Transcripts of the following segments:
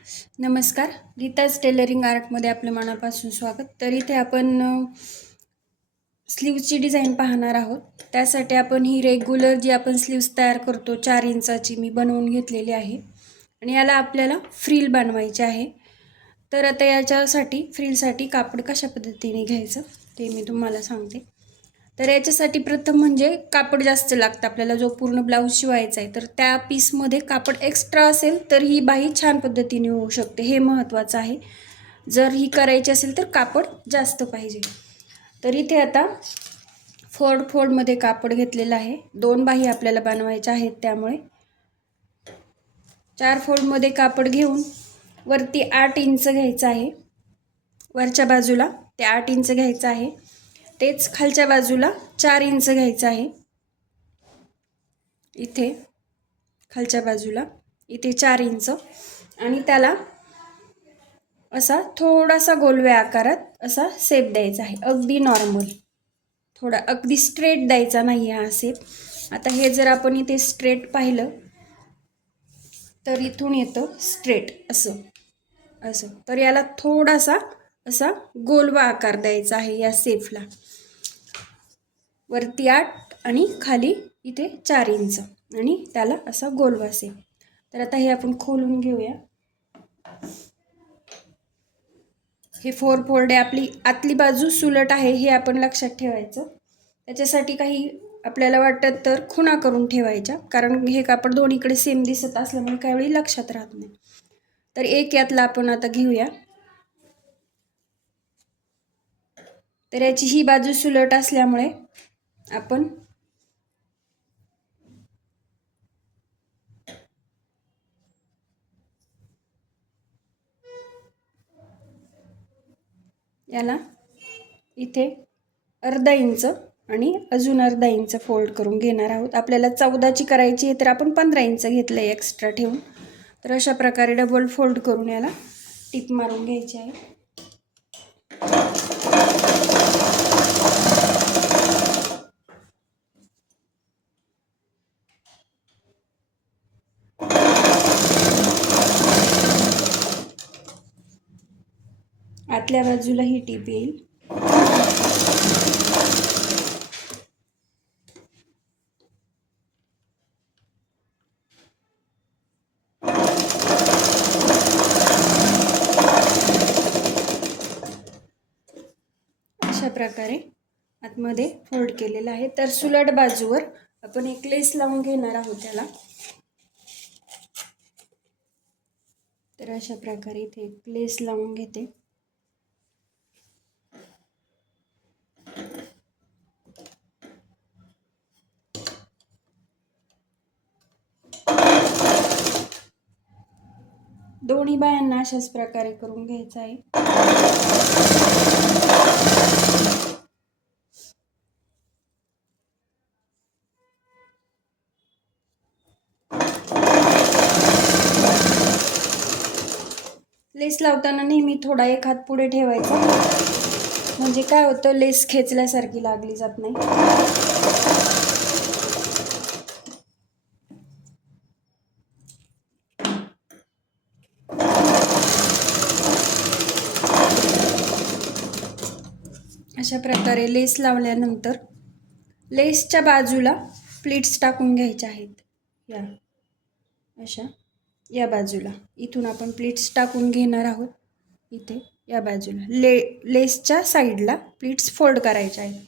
नमस्कार. गीताज टेलरिंग आर्टमध्ये आपलं मनापासून स्वागत. तर इथे आपण स्लीव्सची डिझाईन पाहणार आहोत. त्यासाठी आपण ही रेग्युलर जी आपण स्लीव्स तयार करतो 4 इंचाची मी बनवून घेतलेली आहे आणि याला आपल्याला फ्रिल बनवायचे आहे. तर आता याच्यासाठी फ्रिलसाठी कापड कशा पद्धतीने घ्यायचं ते मी तुम्हाला सांगते. तर याच्यासाठी प्रथम म्हणजे कापड जास्त लागतं आपल्याला, जो पूर्ण ब्लाऊज शिवायचा आहे तर त्या पीसमध्ये कापड एक्स्ट्रा असेल तर ही बाही छान पद्धतीने होऊ शकते, हे महत्त्वाचं आहे. जर ही करायची असेल तर कापड जास्त पाहिजे. तर इथे आता फोल्डमध्ये कापड घेतलेलं आहे. 2 बाही आपल्याला बनवायच्या आहेत, त्यामुळे 4 फोल्डमध्ये कापड घेऊन वरती 8 इंच घ्यायचं आहे. वरच्या बाजूला ते 8 इंच घ्यायचं आहे. तेच खालच्या बाजूला 4 इंच घ्यायचं आहे. इथे खालच्या बाजूला इथे 4 इंच आणि त्याला असा थोडासा गोलव्या आकारात असा शेप द्यायचा आहे. अगदी नॉर्मल, थोडा अगदी स्ट्रेट द्यायचा नाही हा शेप. आता हे जर आपण इथे स्ट्रेट पाहिलं तर इथून येतं स्ट्रेट असं असं, तर याला थोडासा असा गोलवा आकार द्यायचा आहे या शेपला. वरती 8 आणि खाली इथे 4 इंच आणि त्याला असा गोलवा शेप. तर आता हे आपण खोलून घेऊया. हे 4 फोल्ड आहे. आपली आतली बाजू सुलट आहे हे आपण लक्षात ठेवायचं. त्याच्यासाठी काही आपल्याला वाटतं तर खुणा करून ठेवायच्या, कारण हे कापड दोन्हीकडे सेम दिसत असल्यामुळे काही वेळी लक्षात राहत नाही. तर एक यातला आपण आता घेऊया. तर याची ही बाजू सुलट असल्यामुळे आपण याला इथे अर्धा इंच आणि अजून अर्धा इंच फोल्ड करून घेणार आहोत. आपल्याला 14ची करायची आहे तर आपण 15 इंच घेतलं आहे एक्स्ट्रा ठेवून. तर अशा प्रकारे डबल फोल्ड करून याला टिप मारून घ्यायची आहे. आतल्या बाजूला ही टिप येईल. अशा प्रकारे आतमध्ये फोल्ड केलेला आहे. तर सुलट बाजूवर आपण एक लेस लावून घेणार आहोत त्याला. तर अशा प्रकारे इथे एक लेस लावून घेते. दोन्ही बायांना अशाच प्रकारे करून घ्यायचं आहे. लेस लावताना नेहमी थोडा एक हात पुढे ठेवायचा, म्हणजे काय होतं, लेस खेचल्यासारखी लागली जात नाही. अशा प्रकारे लेस लावल्यानंतर लेसच्या बाजूला प्लीट्स टाकून घ्यायच्या आहेत. या अशा या बाजूला इथून आपण प्लीट्स टाकून घेणार आहोत. इथे या बाजूला लेसच्या साईडला प्लीट्स फोल्ड करायच्या आहेत.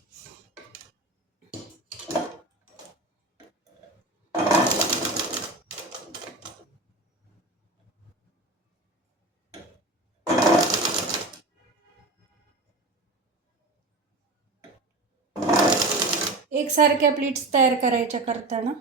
एकसारख्या प्लीट्स तयार करायच्या करताना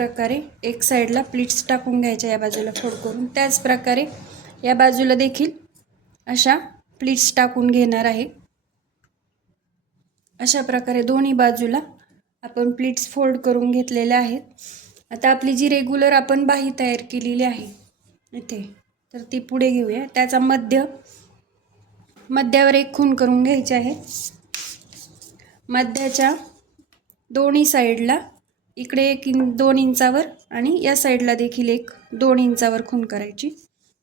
प्रकारे एक साईडला प्लीट्स टाकून घ्यायच्या, या बाजूला फोल्ड करून. त्याच प्रकारे या बाजूला देखील अशा प्लीट्स टाकून घेणार आहे. अशा प्रकारे दोन्ही बाजूला आपण प्लीट्स फोल्ड करून घेतलेल्या आहेत. आता आपली जी रेग्युलर आपण बाही तयार केलेली आहे इथे, तर ती पुढे घेऊया. त्याचा मध्यावर एक खूण करून घ्यायची आहे. मध्याच्या दोन्ही साईडला इकडे 2 इंचावर आणि या साईडला देखील 2 इंचावर खूण करायची.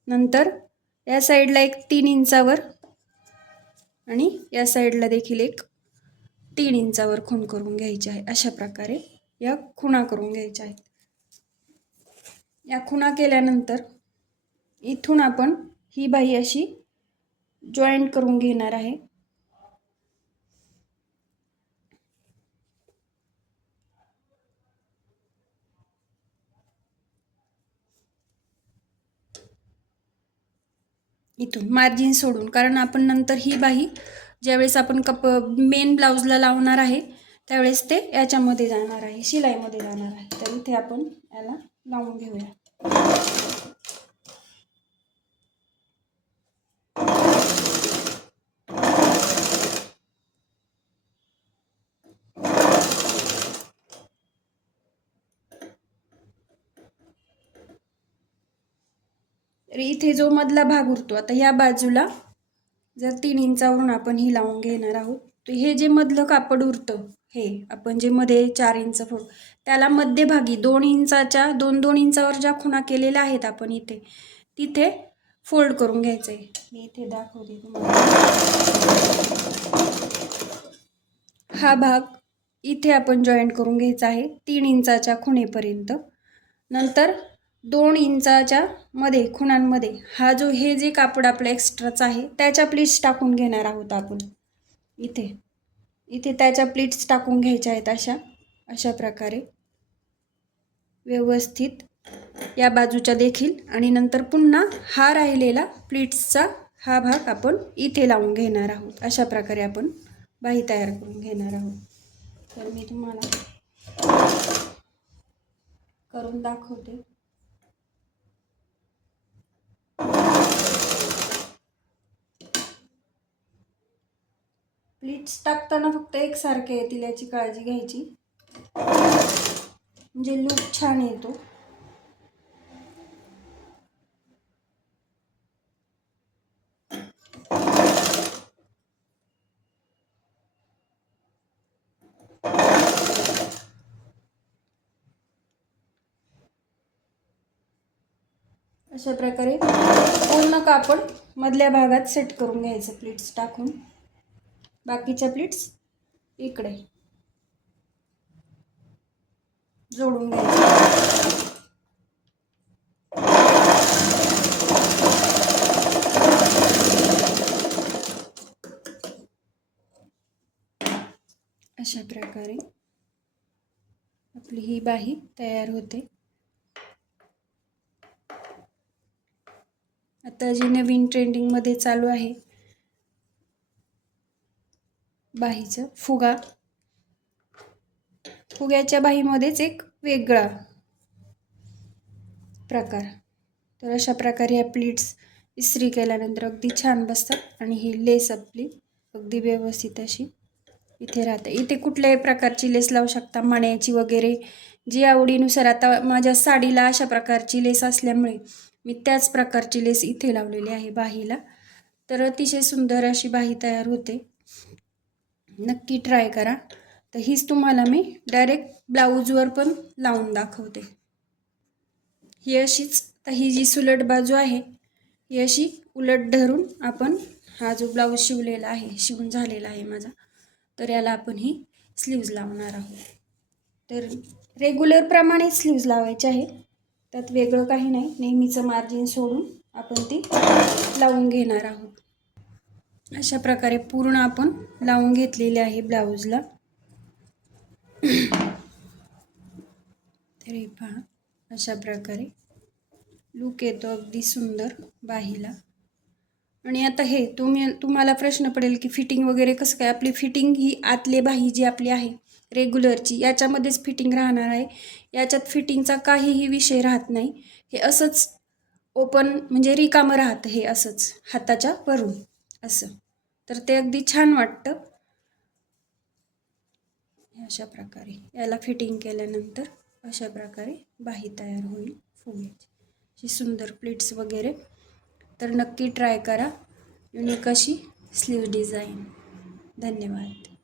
नंतर या साईडला 3 इंचावर आणि या साईडला देखील 3 इंचावर खूण करून घ्यायची आहे. अशा प्रकारे या खुणा करून घ्यायच्या आहेत. या खुणा केल्यानंतर इथून आपण ही बाही अशी जॉईंट करून घेणार आहे. इथून मार्जिन सोडून, कारण आपण नंतर ही बाही ज्यावेळेस आपण मेन ब्लाऊजला लावणार आहे त्यावेळेस ते याच्यामध्ये जाणार आहे, शिलाईमध्ये जाणार आहे. तर इथे आपण याला लावून घेऊया. तर इथे जो मधला भाग उरतो, आता या बाजूला जर 3 इंचावरून आपण ही लावून घेणार आहोत, तर हे जे मधलं कापड उरतं, हे आपण जे मध्ये 4 इंच फोड, त्याला मध्यभागी 2 इंचाच्या 2-2 इंचावर ज्या खुणा केलेल्या आहेत आपण इथे, तिथे फोल्ड करून घ्यायचं आहे. मी इथे दाखवते तुम्हाला. हा भाग इथे आपण जॉईंट करून घ्यायचा आहे 3 इंचाच्या खुणेपर्यंत. नंतर 2 इंचाच्या मध्ये खुणांमध्ये हा जो हे जे कापड आपलं एक्स्ट्राच आहे त्याच्या प्लीट्स टाकून घेणार आहोत आपण. इथे त्याच्या प्लीट्स टाकून घ्यायच्या आहेत अशा प्रकारे व्यवस्थित या बाजूच्या देखील. आणि नंतर पुन्हा हा राहिलेला प्लीट्सचा हा भाग आपण इथे लावून घेणार आहोत. अशा प्रकारे आपण बाही तयार करून घेणार आहोत. तर मी तुम्हाला करून दाखवते. प्लीट्स टाकताना फक्त एकसारखे येतील याची काळजी घ्यायची, म्हणजे लूक छान येतो. अशा प्रकारे पूर्ण कापड मधल्या भागात सेट करून घ्यायचं प्लीट्स टाकून. बाकीच्या प्लीट्स इकडे जोडून घ्यायचं. अशा प्रकारे आपली ही बाही तयार होते. आता जी नवीन ट्रेंडिंगमध्ये चालू आहे बाहीचं फुग्याच्या बाहीमध्येच एक वेगळा प्रकार. तर अशा प्रकारे या प्लीट्स इस्त्री केल्यानंतर अगदी छान बसतात आणि ही लेस आपली अगदी व्यवस्थित अशी इथे राहते. इथे कुठल्याही प्रकारची लेस लावू शकता, मण्याची वगैरे, जी आवडीनुसार. आता माझ्या साडीला अशा प्रकारची लेस असल्यामुळे मी त्याच प्रकारची लेस इथे लावलेली आहे बाहीला. तर अतिशय सुंदर अशी बाही तयार होते. नक्की ट्राय करा. तर हीच तुम्हाला मी डायरेक्ट ब्लाऊजवर पण लावून दाखवते. ही अशीच, तर ही जी सुलट बाजू आहे ही अशी उलट धरून आपण हा जो ब्लाऊज शिवून झालेला आहे माझा, तर याला आपण ही स्लीव्ज लावणार आहोत. तर रेग्युलर प्रमाणे स्लीव्ज लावायचे आहे, त्यात वेगळं काही नाही. नेहमीचं मार्जिन सोडून आपण ती लावून घेणार आहोत. अशा प्रकारे पूर्ण आपण लावून घेतलेले आहे ब्लाऊजला. तर हे पहा, अशा प्रकारे लूक येतो अगदी सुंदर बाहीला. आणि आता हे तुम्हाला प्रश्न पडेल की फिटिंग वगैरे कसं काय. आपली फिटिंग ही आतले बाही जी आपली आहे रेग्युलरची याच्यामध्येच फिटिंग राहणार आहे. याच्यात फिटिंगचा काहीही विषय राहत नाही. हे असंच ओपन म्हणजे रिकामं राहतं हे असंच हाताच्या वरून असं. तर ते अगदी छान वाटतं. अशा प्रकारे याला फिटिंग केल्यानंतर अशा प्रकारे बाही तयार होईल फुग्याची. अशी सुंदर प्लेट्स वगैरे. तर नक्की ट्राय करा युनिक अशी स्लीव डिझाईन. धन्यवाद.